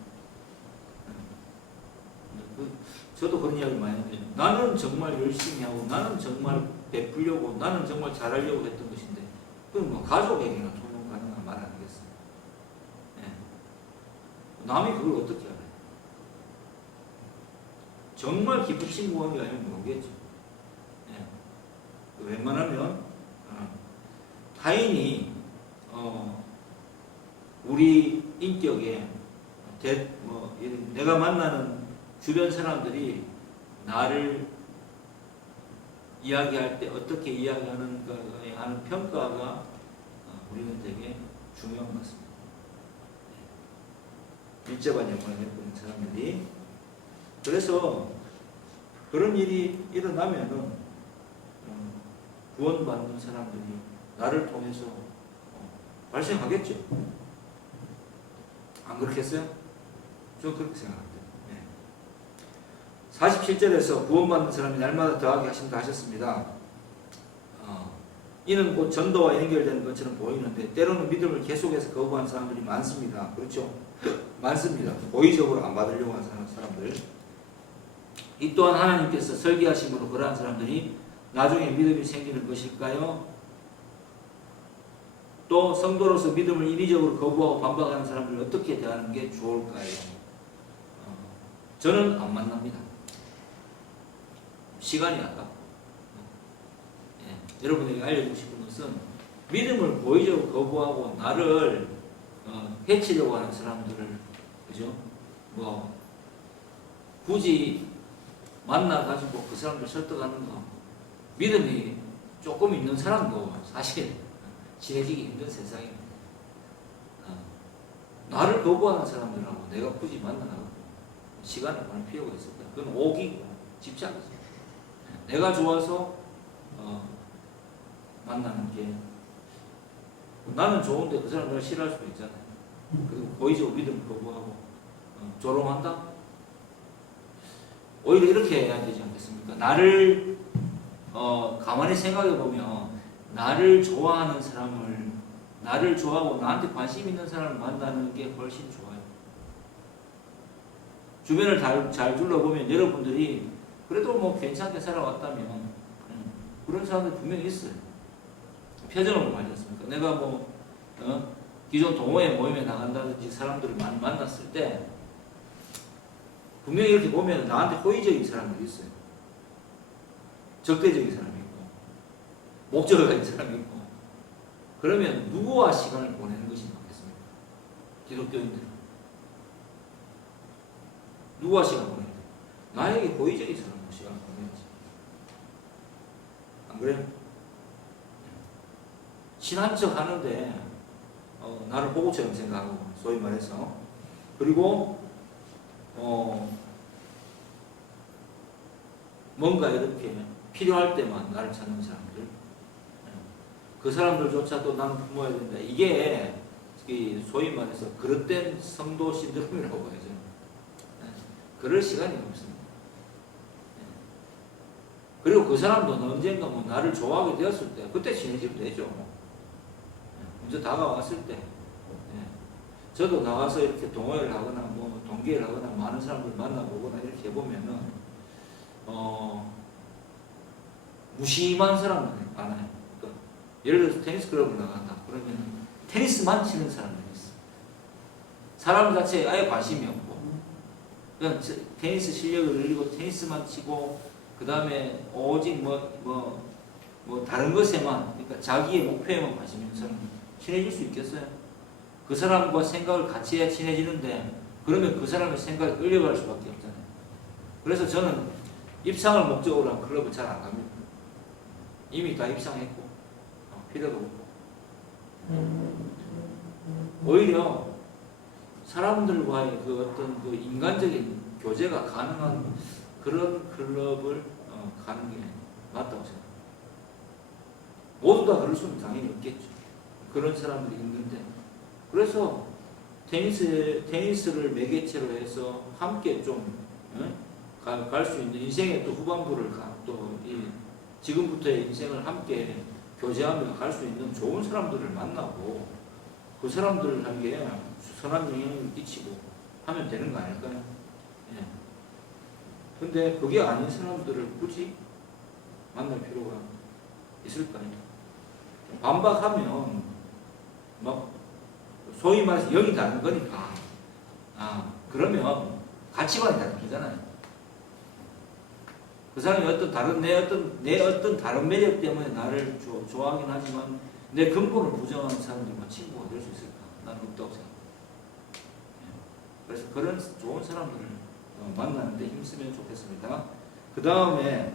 저도 그런 이야기를 많이 하는데, 나는 정말 열심히 하고 나는 정말 베풀려고 나는 정말 잘하려고 했던 것인데, 그럼 뭐 가족에게나 통용 가능한 말 아니겠어요? 네. 남이 그걸 어떻게 알아요? 정말 깊은 친구 관계가 아니면 모르겠죠. 네. 웬만하면 타인이 우리 인격에 내가 만나는 주변 사람들이 나를 이야기할 때 어떻게 이야기하는가에 하는 평가가 우리는 되게 중요한 것 같습니다. 밀접한 영향을 해보는 사람들이, 그래서 그런 일이 일어나면은 구원받는 사람들이 나를 통해서 발생하겠죠. 안 그렇겠어요? 저 그렇게 생각합니다. 47절에서 구원받는 사람이 날마다 더하게 하신다 하셨습니다. 이는 곧 전도와 연결되는 것처럼 보이는데 때로는 믿음을 계속해서 거부하는 사람들이 많습니다. 그렇죠? 많습니다. 고의적으로 안 받으려고 하는 사람들. 이 또한 하나님께서 설계하심으로 그러한 사람들이 나중에 믿음이 생기는 것일까요? 또 성도로서 믿음을 인위적으로 거부하고 반박하는 사람들을 어떻게 대하는 게 좋을까요? 저는 안 만납니다. 시간이 아깝고. 여러분에게 알려주고 싶은 것은, 믿음을 고의적으로 거부하고 나를 해치려고 하는 사람들을, 그죠? 굳이 만나가지고 그 사람들 설득하는 거, 믿음이 조금 있는 사람도 사실 친해지기 힘든 세상입니다. 나를 거부하는 사람들하고 내가 굳이 만나고 시간을 보낼 필요가 있을까? 그건 오기고 집착이죠. 내가 좋아서 만나는 게, 나는 좋은데 그 사람 내가 싫어할 수도 있잖아요. 그리고 고의적으로 믿음을 거부하고 조롱한다? 오히려 이렇게 해야 되지 않겠습니까? 나를 가만히 생각해 보면, 나를 좋아하는 사람을, 나를 좋아하고 나한테 관심 있는 사람을 만나는 게 훨씬 좋아요. 주변을 잘 둘러보면 여러분들이 그래도 뭐 괜찮게 살아왔다면 그런 사람들 분명히 있어요. 표정을 많이 했습니까? 내가 기존 동호회 모임에 나간다든지 사람들을 많이 만났을 때 분명히 이렇게 보면 나한테 호의적인 사람들이 있어요. 적대적인 사람이 있고 목적을 가진 사람이 있고. 그러면 누구와 시간을 보내는 것이 맞겠습니까? 기독교인들 누구와 시간 보내야 돼? 나에게 호의적인 사람과 시간 보내야지. 안 그래요? 친한 척 하는데 나를 보고처럼 생각하고, 소위 말해서. 그리고 뭔가 이렇게 필요할 때만 나를 찾는 사람들, 그 사람들조차도 나는 품어야 된다. 이게 소위 말해서 그릇된 성도 신드롬이라고 해야죠. 그럴 시간이 없습니다. 그리고 그 사람도 언젠가 나를 좋아하게 되었을 때 그때 친해지면 되죠. 먼저 다가왔을 때. 저도 나가서 이렇게 동호회를 하거나 동기회를 하거나 많은 사람들 만나보거나 이렇게 해보면은 무심한 사람은 많아요. 그러니까 예를 들어서 테니스 클럽을 나간다 그러면 테니스만 치는 사람들이 있어요. 사람 자체에 아예 관심이 없고 그냥 테니스 실력을 늘리고 테니스만 치고 그 다음에 오직 뭐 다른 것에만 그러니까 자기의 목표에만 관심이 있는 사람은 친해질 수 있겠어요? 그 사람과 생각을 같이 해야 친해지는데 그러면 그 사람의 생각에 끌려갈 수밖에 없잖아요. 그래서 저는 입상을 목적으로 한 클럽은 잘 안 갑니다. 이미 다 입상했고 필요도 없고 오히려 사람들과의 그 어떤 그 인간적인 교제가 가능한 그런 클럽을 가는 게 맞다고 생각합니다. 모두 다 그럴 수는 당연히 없겠죠. 그런 사람들이 있는데 그래서 테니스를 매개체로 해서 함께 좀 갈 수 있는 인생의 또 후반부를 또 지금부터의 인생을 함께 교제하며 갈 수 있는 좋은 사람들을 만나고 그 사람들에게 선한 영향을 끼치고 하면 되는 거 아닐까요? 예. 근데 그게 아닌 사람들을 굳이 만날 필요가 있을까요? 반박하면 막 소위 말해서 영이 다른 거니까 그러면 가치관이 다르잖아요. 그 사람이 내 어떤 다른 매력 때문에 나를 좋아하긴 하지만 내 근본을 부정하는 사람들과 친구가 될 수 있을까? 나는 없다고 생각합니다. 그래서 그런 좋은 사람들을 만나는 데 힘쓰면 좋겠습니다. 그 다음에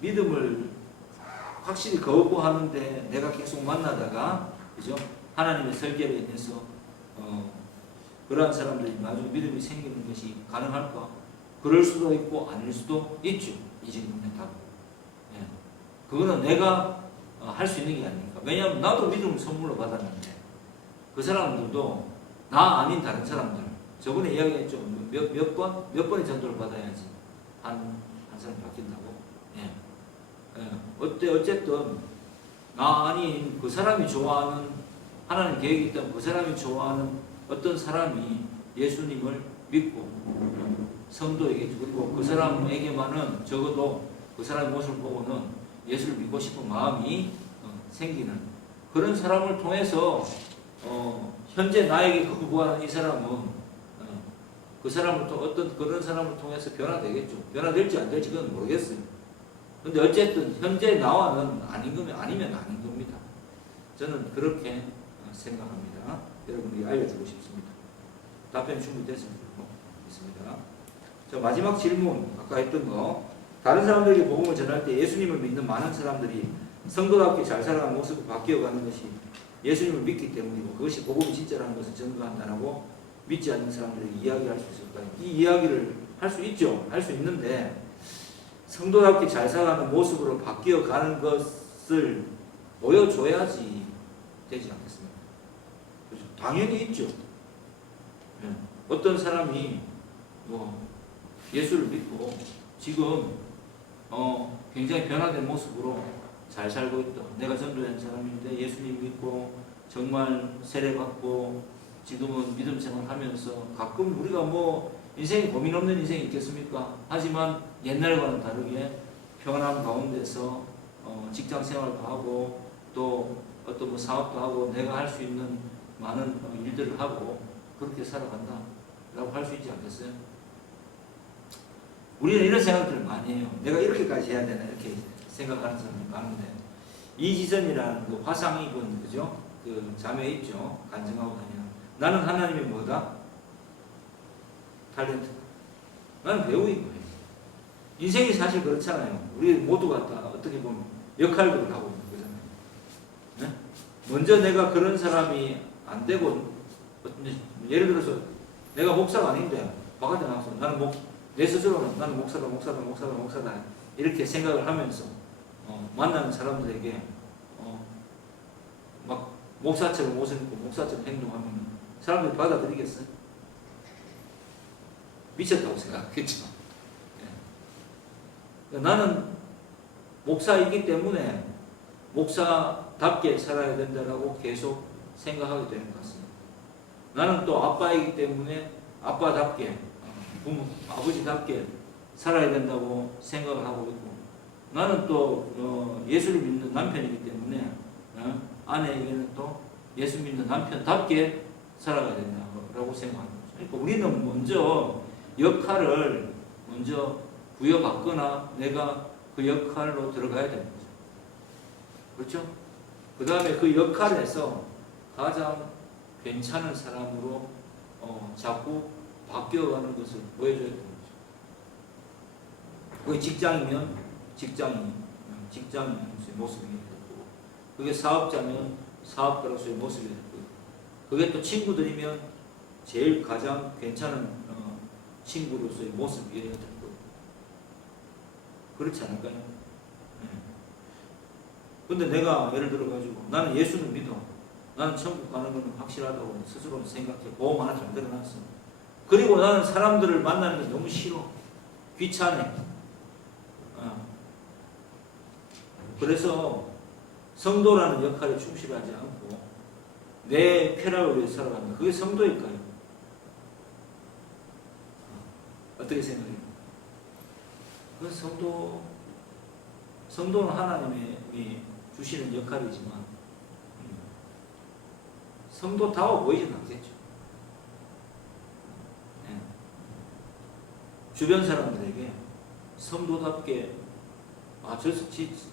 믿음을 확실히 거부하는데 내가 계속 만나다가 그죠? 하나님의 설계로 인해서 그러한 사람들이 나중에 믿음이 생기는 것이 가능할까? 그럴 수도 있고 아닐 수도 있죠. 이 질문의 답은. 예. 그거는 내가 할 수 있는 게 아니니까. 왜냐하면 나도 믿음을 선물로 받았는데 그 사람들도 나 아닌 다른 사람들 저번에 이야기했죠. 몇 번의 전도를 받아야지 한 사람이 바뀐다고. 예. 어쨌든 나 아닌 그 사람이 좋아하는 하나님 계획이 있다면 그 사람이 좋아하는 어떤 사람이 예수님을 믿고 성도에게 그리고 그 사람에게만은 적어도 그 사람의 모습을 보고는 예수를 믿고 싶은 마음이 생기는 그런 사람을 통해서 현재 나에게 거부하는 이 사람은 그 사람을 또 어떤 그런 사람을 통해서 변화되겠죠. 변화될지 안 될지 그건 모르겠어요. 근데 어쨌든 현재 나와는 아니면 아닌 겁니다. 저는 그렇게 생각합니다. 여러분에게 알려주고 싶습니다. 답변이 충분히 됐으면 좋겠습니다. 자, 마지막 질문 아까 했던 거 다른 사람들에게 복음을 전할 때 예수님을 믿는 많은 사람들이 성도답게 잘 살아가는 모습을 바뀌어가는 것이 예수님을 믿기 때문이고 그것이 복음이 진짜라는 것을 증거한다라고 믿지 않는 사람들에게 이야기할 수 있을까요? 이 이야기를 할 수 있죠. 할 수 있는데 성도답게 잘 살아가는 모습으로 바뀌어가는 것을 보여줘야지 되지 않겠습니까? 그렇죠? 당연히 있죠. 네. 어떤 사람이 예수를 믿고 지금 굉장히 변화된 모습으로 잘 살고 있다. 내가 전도된 사람인데 예수님 믿고 정말 세례받고 지금은 믿음 생활하면서 가끔 우리가 인생에 고민 없는 인생이 있겠습니까? 하지만 옛날과는 다르게 평안한 가운데서 직장 생활도 하고 또 어떤 사업도 하고 내가 할 수 있는 많은 일들을 하고 그렇게 살아간다 라고 할 수 있지 않겠어요? 우리는 이런 생각들을 많이 해요. 내가 이렇게까지 해야 되나 이렇게 생각하는 사람이 많은데 이지선이라는 그 화상 입은 그죠? 그 자매 있죠? 간증하고 다니는 나는 하나님의 뭐다? 탤런트. 나는 배우인 거예요. 인생이 사실 그렇잖아요. 우리 모두가 다 어떻게 보면 역할들을 하고 있는 거잖아요. 네? 먼저 내가 그런 사람이 안 되고 예를 들어서 내가 목사가 아닌데 바깥에 나가서 나는 내 스스로는 나는 목사다 이렇게 생각을 하면서 만나는 사람들에게 막 목사처럼 옷을 입고 목사처럼 행동하면 사람들이 받아들이겠어요? 미쳤다고 생각하겠죠. 예. 나는 목사이기 때문에 목사답게 살아야 된다라고 계속 생각하게 되는 것 같습니다. 나는 또 아빠이기 때문에 아빠답게 아버지답게 살아야 된다고 생각을 하고 있고 나는 또 예수를 믿는 남편이기 때문에 아내에게는 또 예수 믿는 남편답게 살아가야 된다라고 생각합니다. 그러니까 우리는 먼저 역할을 먼저 부여받거나 내가 그 역할로 들어가야 되는 거죠. 그렇죠? 그 다음에 그 역할에서 가장 괜찮은 사람으로 자꾸 바뀌어가는 것을 보여줘야 되는 거죠. 그게 직장이면 직장인의 모습이 되고, 그게 사업자면 사업가로서의 모습이 되고, 그게 또 친구들이면 제일 가장 괜찮은 친구로서의 모습이어야 되고, 그렇지 않을까요? 근데 내가 예를 들어가지고 나는 예수를 믿어, 나는 천국 가는 건 확실하다고 스스로는 생각해, 보험 하나 잘 들어놨어. 그리고 나는 사람들을 만나는 게 너무 싫어, 귀찮아. 그래서 성도라는 역할에 충실하지 않고 내 쾌락을 위해 살아가는, 그게 성도일까요? 어떻게 생각해요? 그 성도는 하나님이 주시는 역할이지만 성도다워 보이진 않겠죠. 네. 주변 사람들에게 성도답게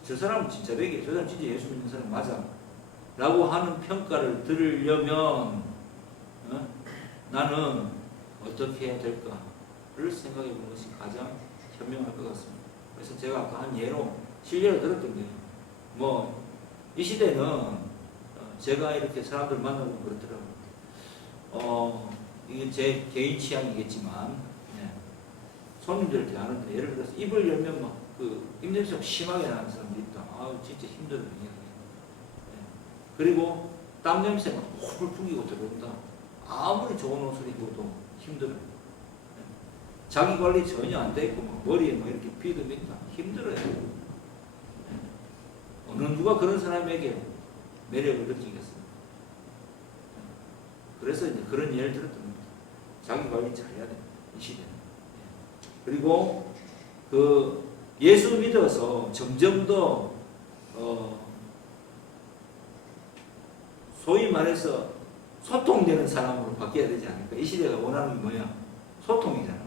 저 사람은 진짜 되게, 저 사람 진짜 예수 믿는 사람 맞아 라고 하는 평가를 들으려면 나는 어떻게 해야 될까를 생각해 보는 것이 가장 현명할 것 같습니다. 그래서 제가 아까 한 예로 실례를 들었던 게, 이 시대는 제가 이렇게 사람들 만나고 그렇더라고요. 이게 제 개인 취향이겠지만, 손님들 대하는데 예를 들어서 입을 열면 막 입냄새가 심하게 나는 사람도 있다. 진짜 힘들어요. 그리고 땀 냄새가 홀 풍기고 들어온다. 아무리 좋은 옷을 입어도 힘들어요. 자기 관리 전혀 안 돼 있고 머리에 이렇게 비듬 있다. 힘들어요. 어느 누가 그런 사람에게 매력을 느끼겠어요. 그래서 이제 그런 예를 들었던 겁니다. 자기 관리 잘해야 돼, 이 시대는. 그리고 예수 믿어서 점점 더 소위 말해서 소통되는 사람으로 바뀌어야 되지 않을까? 이 시대가 원하는 게 뭐야? 소통이잖아.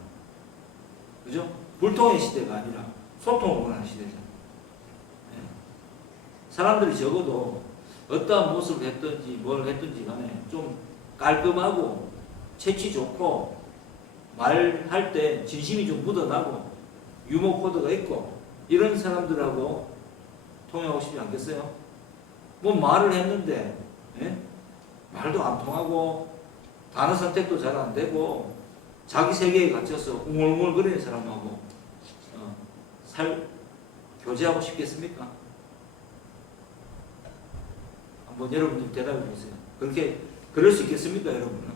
그죠? 불통의 시대가 아니라 소통을 원하는 시대잖아. 사람들이 적어도 어떠한 모습을 했든지 뭘 했든지 간에 좀 깔끔하고 채취 좋고 말할 때 진심이 좀 묻어나고 유머 코드가 있고 이런 사람들하고 통하고 싶지 않겠어요? 말을 했는데 말도 안 통하고 단어 선택도 잘 안 되고 자기 세계에 갇혀서 웅얼웅얼거리는 사람하고 교제하고 싶겠습니까? 한번 여러분들 대답해 보세요. 그럴 수 있겠습니까, 여러분은?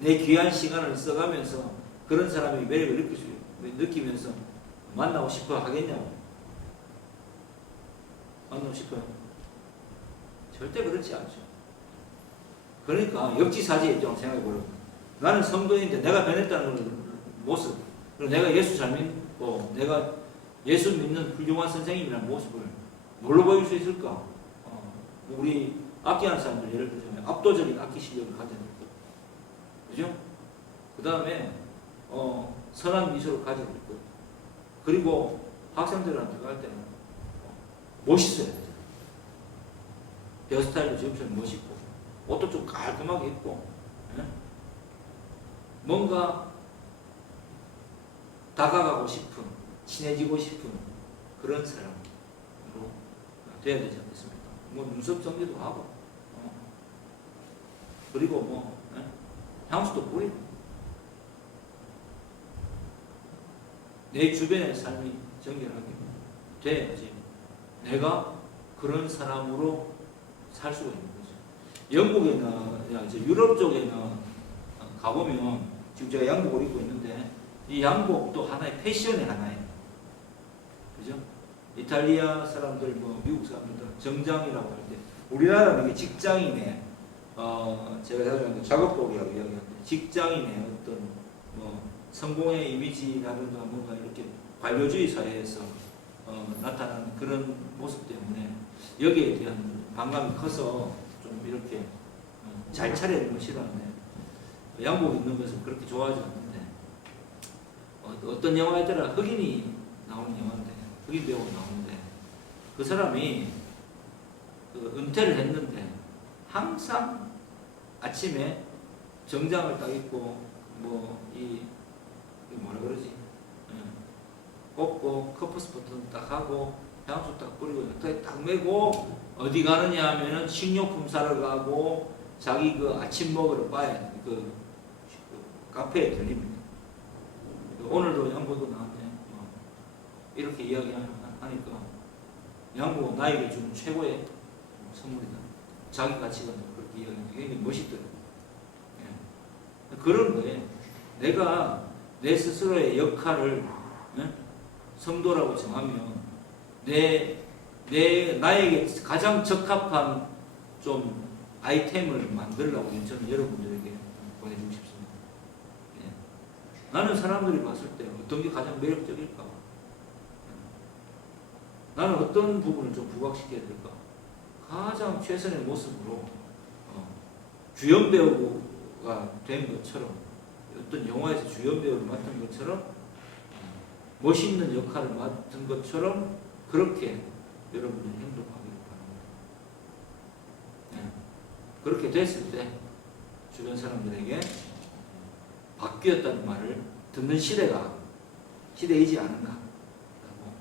내 귀한 시간을 써가면서 그런 사람의 매력을 느끼면서 만나고 싶어 하겠냐고? 만나고 싶어요? 절대 그렇지 않죠. 그러니까 역지사지의 입장을 생각해보려고. 나는 성도인데 내가 변했다는 모습, 그리고 내가 예수 잘 믿고 내가 예수 믿는 훌륭한 선생님이라는 모습을 뭘로 보일 수 있을까? 우리 악기하는 사람들 예를 들자면 압도적인 악기 실력을 가져야 되고, 그죠? 그 다음에 선한 미소를 가지고 있고, 그리고 학생들한테 갈 때는 멋있어야 되잖아요. 헤어스타일도 지금처럼 멋있고, 옷도 좀 깔끔하게 입고, 뭔가 다가가고 싶은, 친해지고 싶은 그런 사람으로 돼야 되지 않겠습니까? 눈썹 정리도 하고, 그리고 향수도 뿌리고, 내 주변의 삶이 정결하게 돼야지 내가 그런 사람으로 살 수가 있는 거죠. 영국이나 이제 유럽 쪽에는 가보면, 지금 제가 양복을 입고 있는데 이 양복도 하나의 패션의 하나예요. 그죠? 이탈리아 사람들, 미국 사람들 정장이라고 할 때, 우리나라는 이게 직장인의 제가 생각하는 작업복이라고 이야기하는데, 직장인의 어떤 성공의 이미지라든가 뭔가 이렇게 관료주의 사회에서 나타나는 그런 모습 때문에 여기에 대한 반감이 커서 좀 좀 이렇게 잘 차려입는 거 싫어하는데 양복 입는 것은 그렇게 좋아하지 않는데 어떤 영화에더라 흑인이 나오는 영화인데 흑인 배우가 나오는데 그 사람이 그 은퇴를 했는데 항상 아침에 정장을 딱 입고 이 뭐라 그러지 꽂고 커프스 버튼 딱 하고 향수 딱 뿌리고 넥타이 딱 메고 어디 가느냐 하면은 식료품 사러 가고 자기 그 아침 먹으러 바에 그 카페에 들립니다. 오늘도 양보도 나왔네. 이렇게 이야기하니까 양보가 나에게 주는 최고의 선물이다. 자기 가치가 그렇게 이야기하니까 굉장히 멋있더라고요. 예. 그런 거에 내가 내 스스로의 역할을 성도라고 정하면 나에게 가장 적합한 좀 아이템을 만들라고 저는 여러분들에게 보내주고 싶습니다. 예. 나는 사람들이 봤을 때 어떤 게 가장 매력적일까? 나는 어떤 부분을 좀 부각시켜야 될까? 가장 최선의 모습으로 주연 배우가 된 것처럼 어떤 영화에서 주연 배우를 맡은 것처럼 멋있는 역할을 맡은 것처럼 그렇게 여러분들이 행동하기를 바랍니다. 네. 그렇게 됐을 때 주변 사람들에게 바뀌었다는 말을 듣는 시대이지 않은가 라고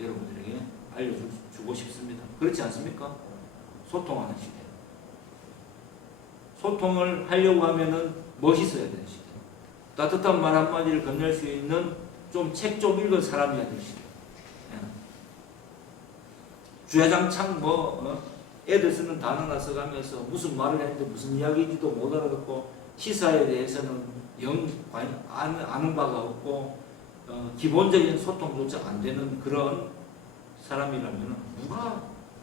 여러분들에게 알려주고 싶습니다. 그렇지 않습니까? 소통하는 시대. 소통을 하려고 하면은 멋있어야 되는 시대. 따뜻한 말 한마디를 건넬 수 있는 책 좀 읽은 사람이어야 될 시대. 주야장창 애들 쓰는 단어나 써가면서 무슨 말을 했는데 무슨 이야기인지도 못 알아듣고 시사에 대해서는 아는 바가 없고 기본적인 소통조차 안 되는 그런 사람이라면 누가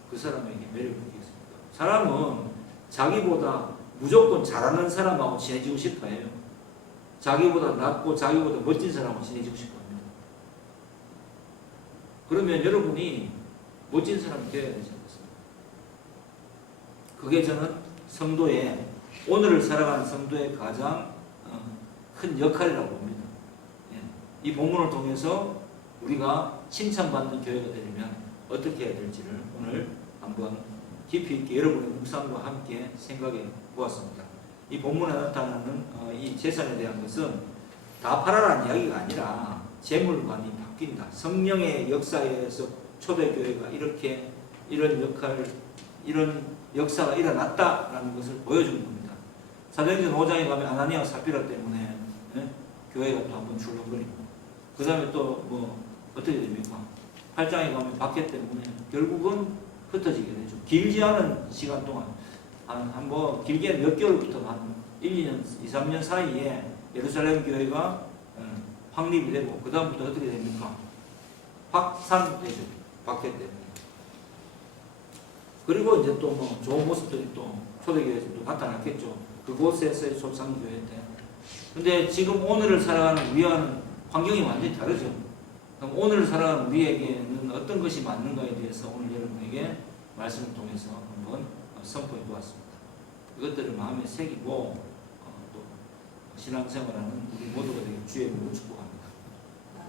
그 사람에게 매력을 느끼겠습니까? 사람은 자기보다 무조건 잘하는 사람하고 친해지고 싶어 해요. 자기보다 낫고 자기보다 멋진 사람하고 친해지고 싶어 합니다. 그러면 여러분이 멋진 사람이 되어야 되지 않겠습니까? 그게 저는 성도의 오늘을 살아가는 성도의 가장 큰 역할이라고 봅니다. 이 본문을 통해서 우리가 칭찬받는 교회가 되려면 어떻게 해야 될지를 오늘 한번 깊이 있게 여러분의 묵상과 함께 생각해 보았습니다. 이 본문에 나타나는 이 재산에 대한 것은 다 팔아라는 이야기가 아니라 재물관이 바뀐다. 성령의 역사에 의해서 초대교회가 이런 역사가 일어났다라는 것을 보여주는 겁니다. 사도행전 5장에 가면 아나니아와 삽비라 때문에 교회가 또 한번 출렁거리고 그 다음에 또 어떻게 됩니까? 8장에 가면 박해 때문에 결국은 흩어지게 되죠. 길지 않은 시간 동안 길게 몇 개월부터 한 1, 2년, 2, 3년 사이에 예루살렘 교회가 확립이 되고 그 다음부터 어떻게 됩니까? 확산되죠. 박해 때문에. 그리고 이제 또 좋은 모습들이 또 초대교회에서 또 나타났겠죠. 그곳에서의 소상교회 때. 근데 지금 오늘을 살아가는 우리와는 환경이 완전히 다르죠. 그럼 오늘을 살아가는 우리에게는 어떤 것이 맞는가에 대해서 오늘 여러분에게 말씀을 통해서 한번 선포해 보았습니다. 이것들을 마음에 새기고 또 신앙생활하는 우리 모두가 되길 주의 이름으로 축복합니다.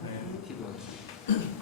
네, 기도하겠습니다.